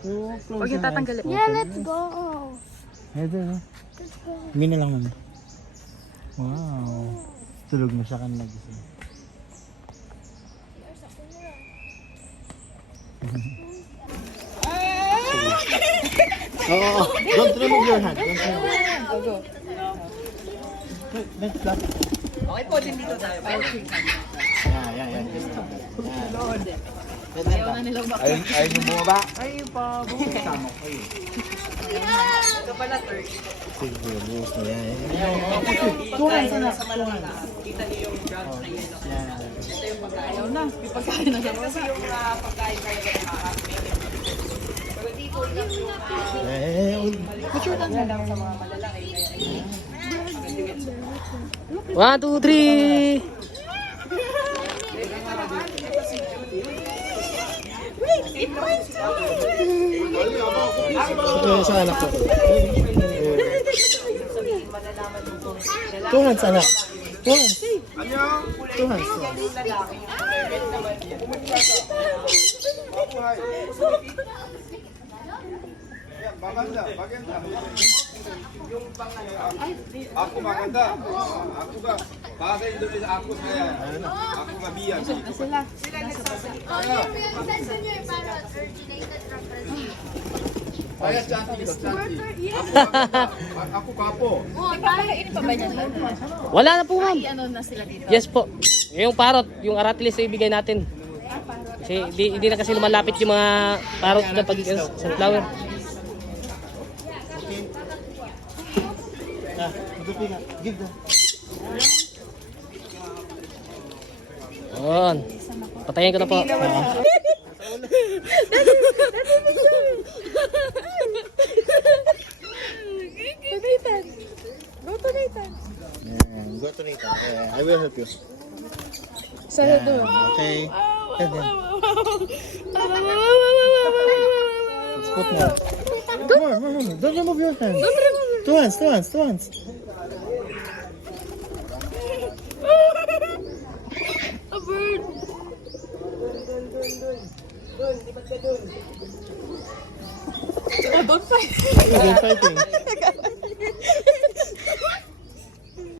Huwag yung tatanggalin. Yeah, let's go. Heather, oh. Let's go. Hindi na lang muna. Wow. Tulog na siya kan nagising. Oo. Don't remove your hand. Don't remove. Go. Let's clap. Okay po din dito tayo. Yan. Ayaw na nilang bakit. Ayun yung bumaba. Ay, pabo. Ito pala, third. Sige, buhos na yan. Tuhan sa Manila. Kita niyo yung drugs na yun. Ito yung pagkain. Ayaw na. May pagkain na siya. Kasi yung pagkain kayo nakaka-merit. Pero dito lang yung Picture lang. lang sa mga malalaki. One, two, three. Sa anak ko. Two hands, anak. Two hands. Two hands. Maganda. Ako maganda. Ako ba? Bagay doon sa ako saya. Ako mabiyan. Oh, yung sense nyo yung parang originated from Brazil. Kaya chanti. Ako kapo. Oh, parang Wala na po, ma'am. Ano na sila dito? Yes po. Yung parrot, yung aratilis ay ibigay natin. Kasi hindi na kasi lumalapit yung mga parrot na pag sunflower. Give them. Yun. Patayin ko na po. Nathan. Go to Nathan. Go to Nathan. I will help you. Sana doon. Okay. Let's put more. More. Don't remove your hand. Two hands. A bird. Don't fight. You're fighting.